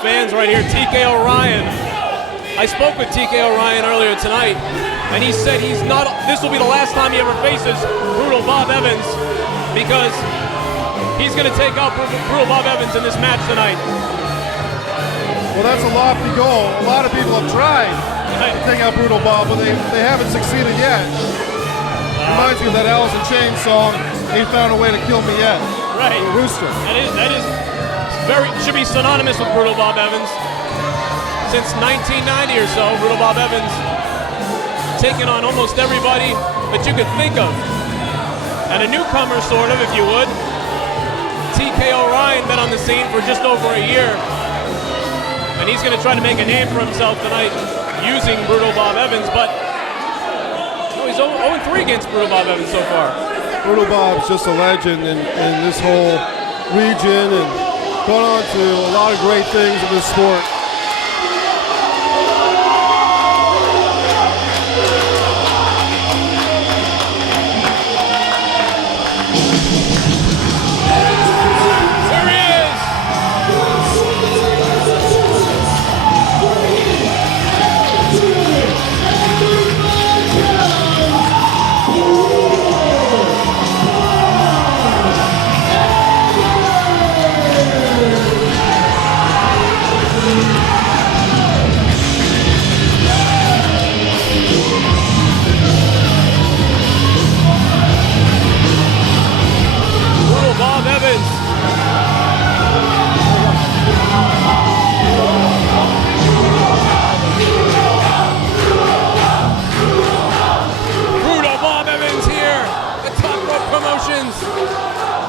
the fans right here, TKO Ryan. I spoke with TKO Ryan earlier tonight, and he said this will be the last time he ever faces Brutal Bob Evans, because he's going to take out Brutal Bob Evans in this match tonight. Well, that's a lofty goal. A lot of people have tried to take out Brutal Bob, but they haven't succeeded yet. Reminds me of that Alice in Chains song, "Ain't Found a Way to Kill Me Yet." Right. Rooster. That is should be synonymous with Brutal Bob Evans. Since 1990 or so, Brutal Bob Evans taken on almost everybody that you could think of. And a newcomer, sort of, if you would. TKO Ryan been on the scene for just over a year. And he's going to try to make a name for himself tonight using Brutal Bob Evans, but he's 0-3 against Brutal Bob Evans so far. Brutal Bob's just a legend in this whole region and gone on to a lot of great things in this sport.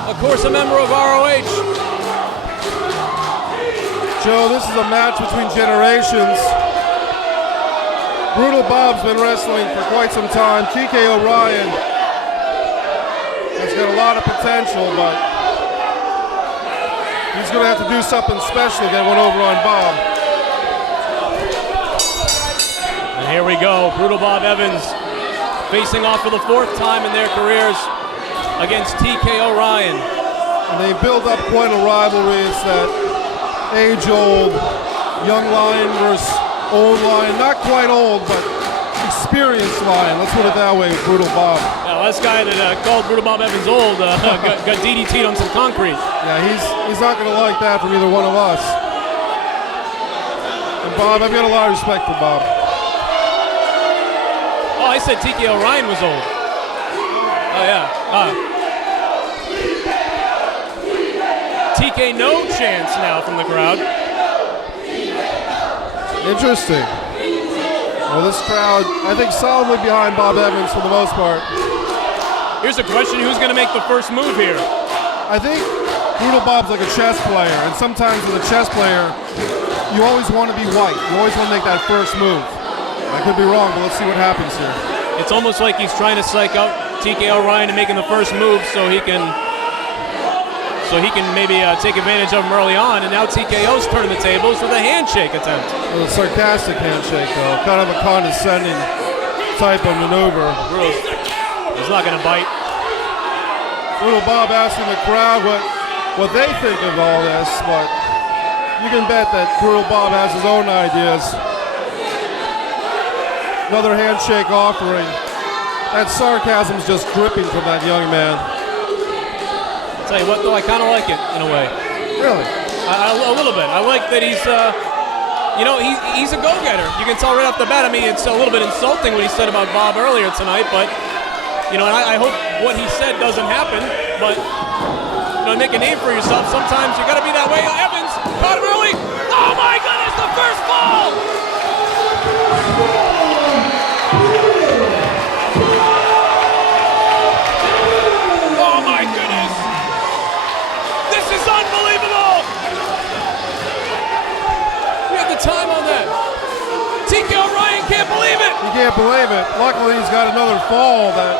Of course, a member of ROH. Joe, this is a match between generations. Brutal Bob's been wrestling for quite some time. TKO Ryan has got a lot of potential, but he's going to have to do something special to get one over on Bob. And here we go, Brutal Bob Evans facing off for the 4th time in their careers against TKO Ryan. And they build up quite a rivalry. It's that age-old young lion versus old lion. Not quite old, but experienced lion. Let's put it that way with Brutal Bob. Yeah, this guy that called Brutal Bob Evans old got DDT'd on some concrete. Yeah, he's not going to like that from either one of us. And Bob, I've got a lot of respect for Bob. Oh, I said TKO Ryan was old. Oh, yeah. TK no chance now from the crowd. Interesting. Well, this crowd, I think, solidly behind Bob Evans for the most part. Here's a question, who's going to make the first move here? I think Brutal Bob's like a chess player, and sometimes with a chess player, you always want to be white. You always want to make that first move. I could be wrong, but let's see what happens here. It's almost like he's trying to psych out TKO Ryan and making the first move so he can maybe take advantage of him early on, and now TKO's turning the tables with a handshake attempt. A sarcastic handshake, though, kind of a condescending type of maneuver. He's not going to bite. Brutal Bob asking the crowd what they think of all this, but you can bet that Brutal Bob has his own ideas. Another handshake offering. That sarcasm's just dripping from that young man. Tell you what, though, I kind of like it in a way. Really? A little bit. I like that he's, he's a go-getter. You can tell right off the bat. I mean, it's a little bit insulting what he said about Bob earlier tonight, but, and I hope what he said doesn't happen, but, make a name for yourself. Sometimes you got to be that way. Evans caught him early. Oh, my goodness, the first fall! Time on that. TKO Ryan can't believe it. He can't believe it. Luckily, he's got another fall that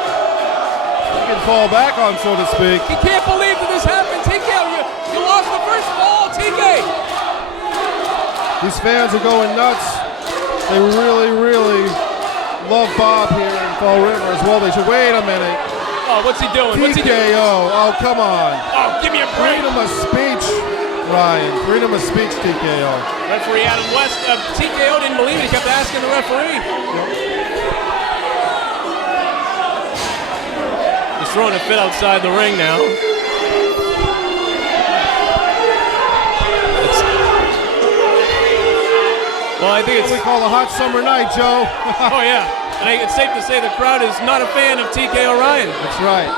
he can fall back on, so to speak. He can't believe that this happened. TKO, you lost the first fall, TK. These fans are going nuts. They really, really love Bob here in Fall River as well. They should wait a minute. Oh, what's he doing? TKO. Oh, come on. Oh, give me a break. Freedom of speech. Ryan. Freedom of speech, TKO. Referee Adam West, TKO didn't believe it. He kept asking the referee. He's throwing a fit outside the ring now. Well, I think it's what we call a hot summer night, Joe. Oh, yeah. And it's safe to say the crowd is not a fan of TKO Ryan. That's right.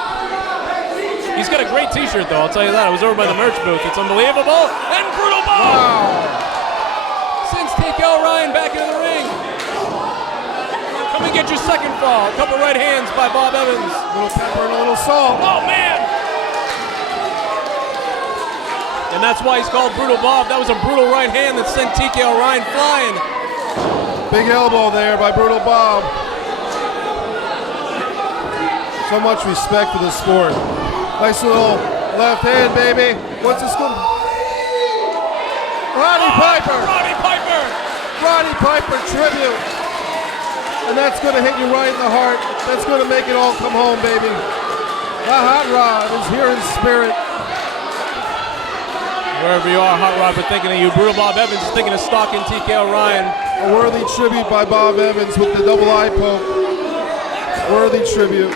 He's got a great t-shirt, though, I'll tell you that. I was over by the merch booth. It's unbelievable. And brutal bomb! Wow. Sends TKO Ryan back into the ring. Come and get your second fall. A couple right hands by Bob Evans. A little pepper and a little salt. Oh, man! And that's why he's called Brutal Bob. That was a brutal right hand that sent TKO Ryan flying. Big elbow there by Brutal Bob. So much respect for this sport. Nice little left hand, baby. What's this called? Roddy Piper. Roddy Piper. Roddy Piper tribute. And that's going to hit you right in the heart. That's going to make it all come home, baby. The Hot Rod is here in spirit. Wherever you are, Hot Rod, we're thinking of you. Brutal Bob Evans is thinking of stalking TKO Ryan. A worthy tribute by Bob Evans with the double eye poke. Worthy tribute.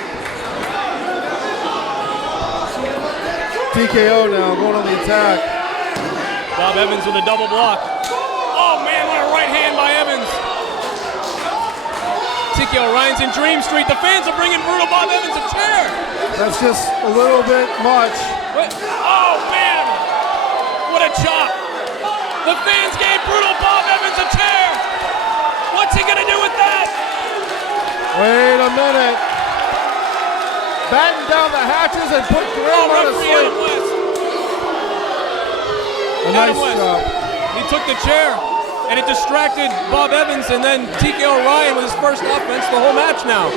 TKO now going on the attack. Bob Evans with a double block. Oh man, what a right hand by Evans. TKO Ryan's in Dream Street. The fans are bringing Brutal Bob Evans a chair. That's just a little bit much. What? Oh man, what a chop. The fans gave Brutal Bob Evans a chair. What's he gonna do with that? Wait a minute. Batten down the hatches and put Graham on his sleep. A nice job. He took the chair, and it distracted Bob Evans, and then TKO Ryan with his first offense the whole match now.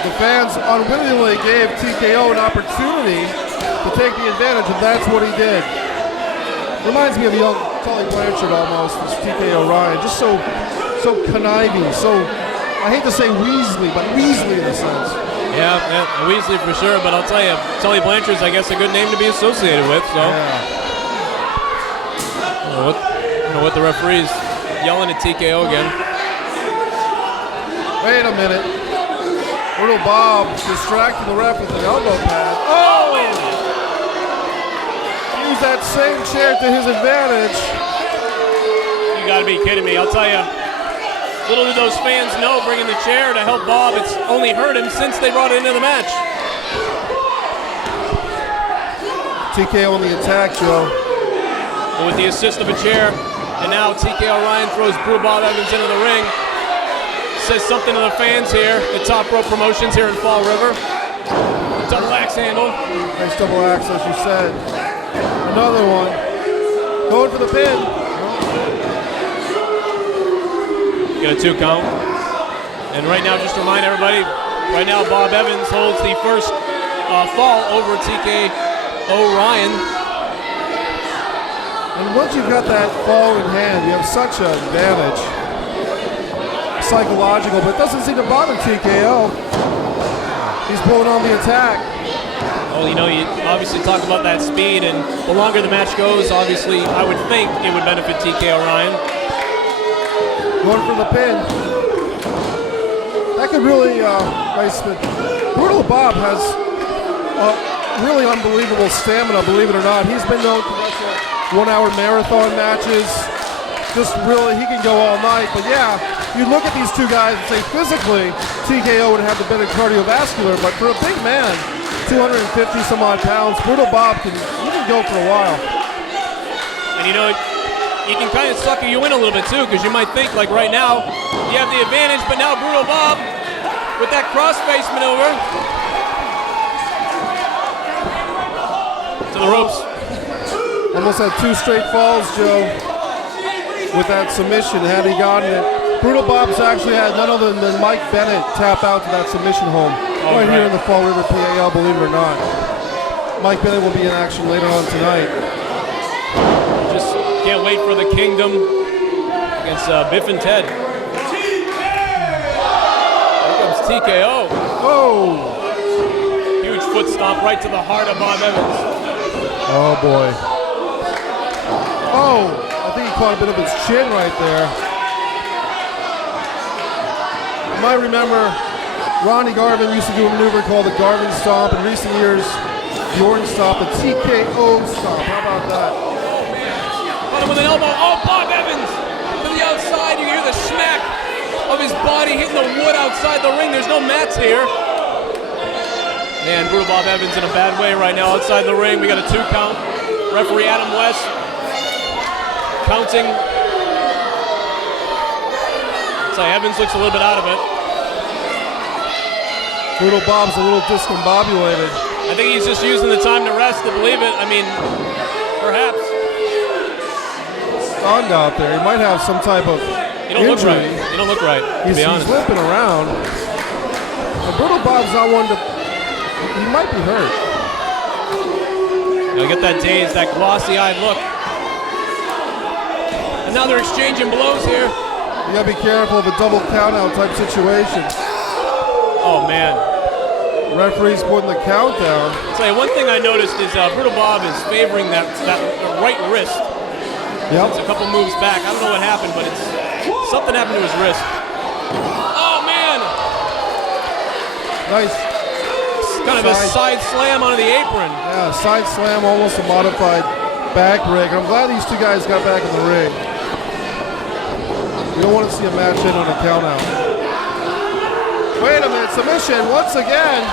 The fans unwittingly gave TKO an opportunity to take the advantage, and that's what he did. Reminds me of young Tully Blanchard almost, this TKO Ryan. Just so conniving, so, I hate to say Weasley, but Weasley in a sense. Yeah, Weasley for sure, but I'll tell you, Tully Blanchard's, I guess, a good name to be associated with, so. Yeah. I don't know what the referee's yelling at TKO again. Wait a minute. Brutal Bob distracting the ref with an elbow pad. Oh! Use that same chair to his advantage. You gotta be kidding me, I'll tell you. Little do those fans know, bringing the chair to help Bob, it's only hurt him since they brought it into the match. TKO on the attack, Joe. But with the assist of a chair, and now TKO Ryan throws Brutal Bob Evans into the ring. Says something to the fans here at Top Rope Promotions here in Fall River. Double axe handle. Nice double axe, as you said. Another one. Going for the pin. Get a 2 count. And right now, just to remind everybody, right now Bob Evans holds the first fall over TKO Ryan. And once you've got that fall in hand, you have such an advantage. Psychological, but it doesn't seem to bother TKO. He's pulling on the attack. Well, you know, you obviously talk about that speed, and the longer the match goes, obviously, I would think it would benefit TKO Ryan. Going for the pin. That could really, nice spin. Brutal Bob has really unbelievable stamina, believe it or not. He's been known to wrestle 1 hour marathon matches. Just really, he can go all night. But yeah, you look at these two guys and say physically, TKO would have the better cardiovascular, but for a big man, 250 some odd pounds, Brutal Bob can go for a while. And you know, you can kind of sucker you in a little bit too, because you might think like right now, you have the advantage, but now Brutal Bob with that crossface maneuver to the ropes. Almost had 2 straight falls, Joe, with that submission had he gotten it. Brutal Bob's actually had none other than Mike Bennett tap out to that submission home right here in the Fall River PAL, believe it or not. Mike Bennett will be in action later on tonight. Just can't wait for the Kingdom against Biff and Ted. Here comes TKO. Oh! Huge foot stomp right to the heart of Bob Evans. Oh boy. Oh, I think he caught a bit of his chin right there. You might remember Ronnie Garvin used to do a maneuver called the Garvin Stomp. In recent years, Bjorn Stomp, the TKO Stomp. How about that? Caught him with an elbow. Oh, Bob Evans to the outside. You hear the smack of his body hitting the wood outside the ring. There's no mats here. Man, Brutal Bob Evans in a bad way right now outside the ring. We got a 2 count. Referee Adam West counting. So Evans looks a little bit out of it. Brutal Bob's a little discombobulated. I think he's just using the time to rest to believe it. I mean, perhaps. Stunned out there. He might have some type of You don't look injury. right. You don't look right, to be honest. He's limping around. And Brutal Bob's not one to... He might be hurt. He'll get that dazed, that glossy-eyed look. And now they're exchanging blows here. You gotta be careful of a double count-out type situation. Oh, man. Referee's putting the count down. I'll tell you, one thing I noticed is Brutal Bob is favoring that right wrist. Yep. It's a couple moves back. I don't know what happened, but it's something happened to his wrist. Oh, man! Nice. Kind of a side slam onto the apron. Yeah, side slam, almost a modified back break. I'm glad these two guys got back in the ring. You don't want to see a match end on a count out. Wait a minute, submission once again.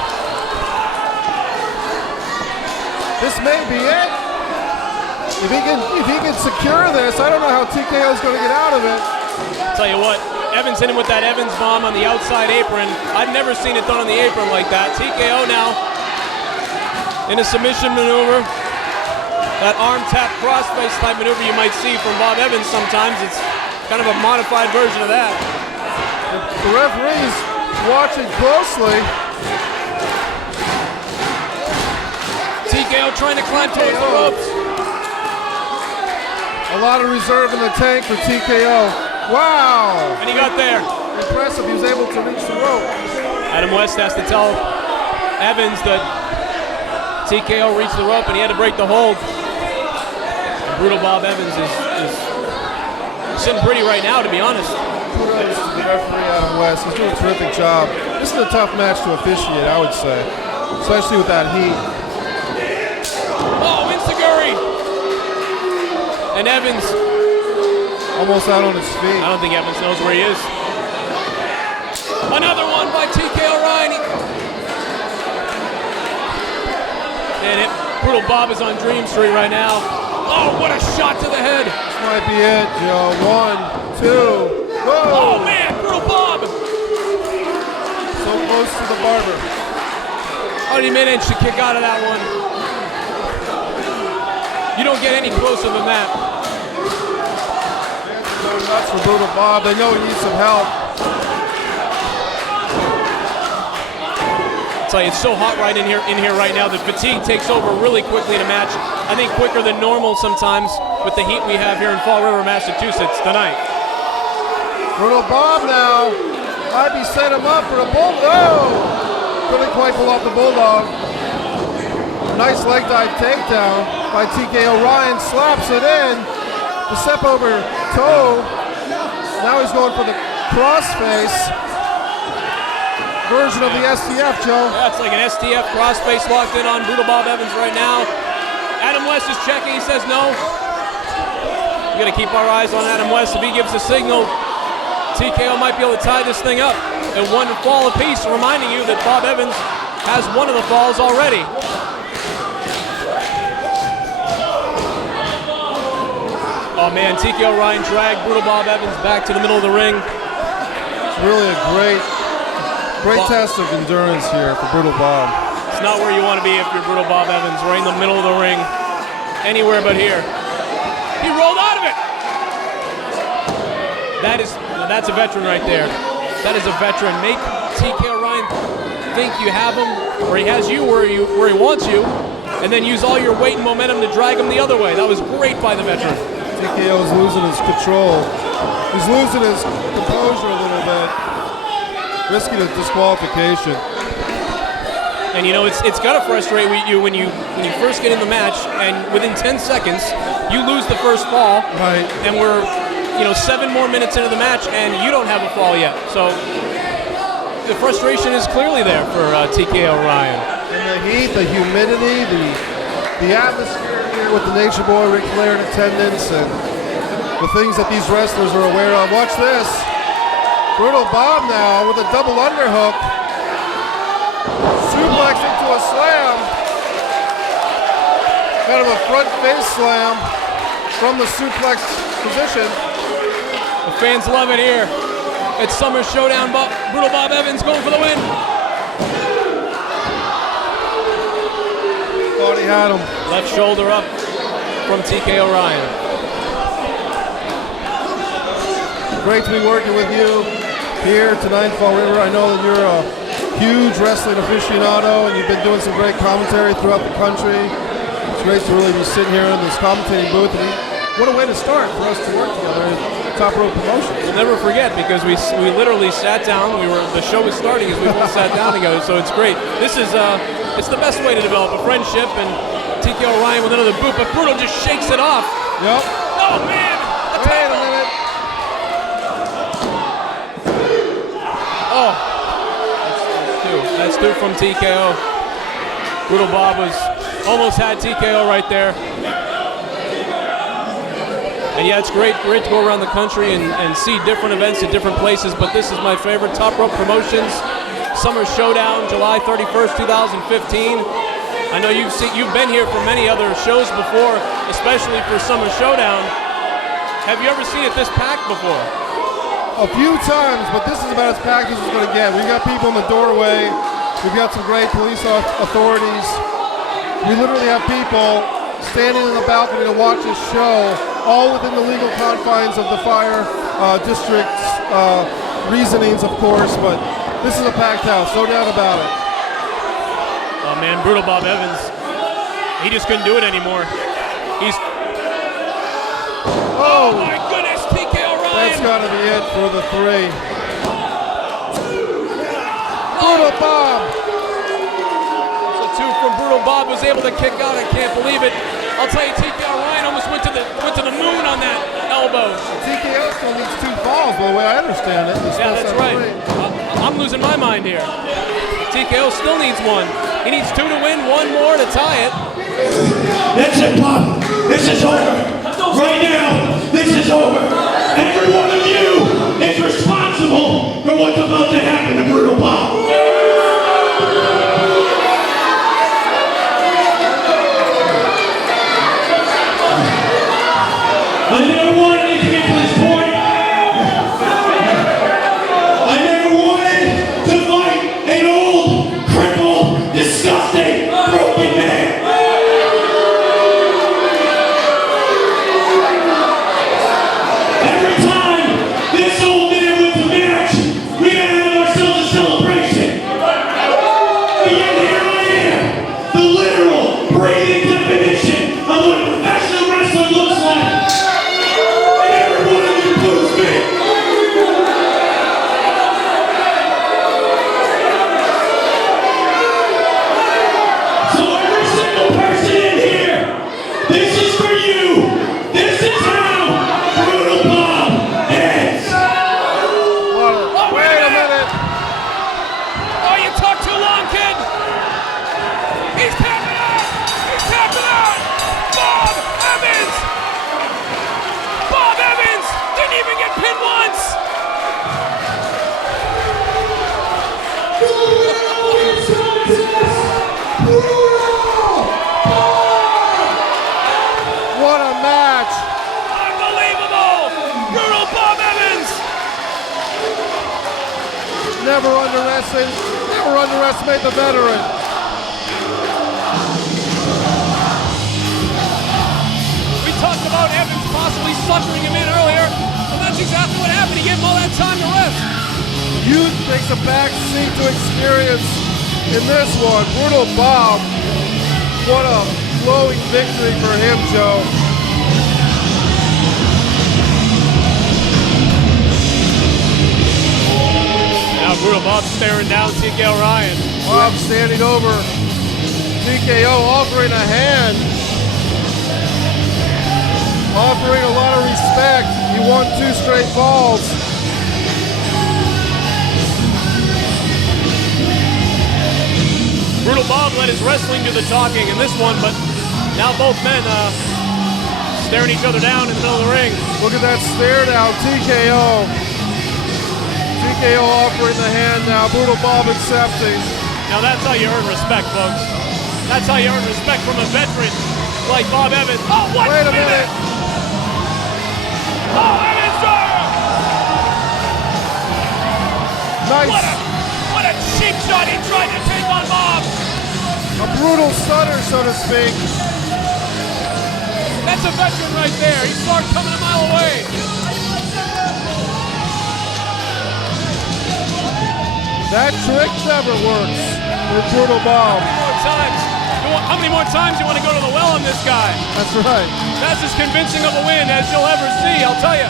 This may be it. If he can secure this, I don't know how TKO is going to get out of it. Tell you what, Evans hit him with that Evans bomb on the outside apron. I've never seen it done on the apron like that. TKO now in a submission maneuver. That arm tap crossface type maneuver you might see from Bob Evans sometimes. It's kind of a modified version of that. The referee's watching closely. TKO trying to climb towards the ropes. A lot of reserve in the tank for TKO. Wow! And he got there. Impressive, he was able to reach the rope. Adam West has to tell Evans that TKO reached the rope and he had to break the hold. And Brutal Bob Evans is sitting pretty right now, to be honest. Kudos to the referee Adam West. He's doing a terrific job. This is a tough match to officiate, I would say. Especially with that heat. Oh, Insiguri! And Evans almost out on his feet. I don't think Evans knows where he is. Another one by TKO Ryan. And Brutal Bob is on Dream Street right now. Oh, what a shot to the head. This might be it, Joe. 1, 2, whoa! Oh, man, Brutal Bob. So close to the barber. Only managed to kick out of that one. You don't get any closer than that. Nuts for Brutal Bob. They know he needs some help. I'll tell you, it's so hot right in here right now that fatigue takes over really quickly in a match. I think quicker than normal sometimes with the heat we have here in Fall River, Massachusetts tonight. Brutal Bob now might be set him up for a bulldog. Oh! Couldn't quite pull off the bulldog. Nice leg dive takedown by TKO Ryan. Slaps it in. The step over toe. Now he's going for the crossface version of the STF, Joe. Yeah, it's like an STF crossface locked in on Brutal Bob Evans right now. Adam West is checking. He says no. We got to keep our eyes on Adam West. If he gives a signal, TKO might be able to tie this thing up in one fall apiece, reminding you that Bob Evans has one of the falls already. Oh man, TKO Ryan dragged Brutal Bob Evans back to the middle of the ring. It's really a great test of endurance here for Brutal Bob. It's not where you want to be if you're Brutal Bob Evans. Right in the middle of the ring, anywhere but here. He rolled out of it. That's a veteran right there. That is a veteran. Make TKO Ryan think you have him, or he has you where he wants you, and then use all your weight and momentum to drag him the other way. That was great by the veteran. TKO is losing his control. He's losing his composure a little bit. Risking a disqualification. And you know, it's got to frustrate you when you first get in the match, and within 10 seconds, You lose the first fall, Right. and we're 7 more minutes into the match, and you don't have a fall yet. So the frustration is clearly there for TKO Ryan. And the heat, the humidity, the atmosphere here with the Nature Boy Ric Flair in attendance, and the things that these wrestlers are aware of. Watch this. Brutal Bob now with a double underhook. Suplex into a slam. Kind of a front face slam from the suplex position. The fans love it here. It's Summer Showdown. Brutal Bob Evans going for the win. Thought he had him. Left shoulder up from TKO Ryan. Great to be working with you here tonight, Fall River. I know that you're a huge wrestling aficionado and you've been doing some great commentary throughout the country. It's great to really be sitting here in this commentating booth. And what a way to start for us to work together at Top Rope Promotions. We'll never forget because we literally sat down. The show was starting as we both sat down together. So it's great. This is it's the best way to develop a friendship. And TKO Ryan with another boot, but Brutal just shakes it off. Yep. Oh man! Wait a minute. Oh, that's two from TKO. Brutal Bob almost had TKO right there. And yeah, it's great to go around the country and see different events at different places, but this is my favorite, Top Rope Promotions, Summer Showdown, July 31st, 2015. I know you've been here for many other shows before, especially for Summer Showdown. Have you ever seen it this packed before? A few times, but this is about as packed as it's going to get. We've got people in the doorway. We've got some great police authorities. We literally have people standing in the balcony to watch this show, all within the legal confines of the fire district's reasonings, of course, but this is a packed house, no doubt about it. Oh man, Brutal Bob Evans, he just couldn't do it anymore. Oh my goodness, TKO Ryan! That's got to be it for the 3. Brutal Bob! So 2 from Brutal Bob was able to kick out. I can't believe it. I'll tell you, TKO Ryan almost went to the moon on that elbow. TKO still needs 2 falls, by the way I understand it. Yeah, that's right. I'm losing my mind here. TKO still needs 1. He needs 2 to win, 1 more to tie it. That's it, Bob. This is over. Right now, this is over. Every one of you is responsible for what's about to happen to Brutal Bob. I never wanted it to get to this point. I never wanted to fight an old, crippled, disgusting, broken man. Every time this old man wins a match, we gotta have ourselves a celebration. And yet here I am, the literal, breathing definition of what a professional wrestler looks like. And every one of you boos me. So every single person in here, this is for you. This is how Brutal Bob ends. Wait a minute. Oh, you talk too long, kid. He's tapping out. He's tapping out. Bob Evans. Bob Evans didn't even get pinned once. What a match. Unbelievable. Brutal Bob Evans. Never underestimate the veteran. We talked about Evans possibly suckering him in earlier, and that's exactly what happened. He gave him all that time to rest. Youth takes a back seat to experience in this one. Brutal Bob. What a flowing victory for him, Joe. Now Brutal Bob staring down TKO Ryan. Bob standing over TKO, offering a hand. offering a lot of respect. He won 2 straight falls. Brutal Bob let his wrestling do the talking in this one, but now both men staring each other down in the middle of the ring. Look at that stare down, TKO. TKO offering the hand now, Brutal Bob accepting. Now that's how you earn respect, folks. That's how you earn respect from a veteran like Bob Evans. Oh, what? Wait a minute. Oh, Evans driver! Nice. What a cheap shot he tried to take on Bob. A brutal stunner, so to speak. That's a veteran right there. He saw it coming a mile away. That trick never works with Brutal Bob. How many more times you want to go to the well on this guy? That's right. That's as convincing of a win as you'll ever see, I'll tell you.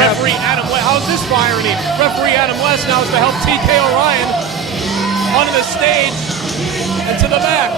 Referee Adam West, how's this for irony? Referee Adam West now is to help TKO Ryan onto the stage and to the back.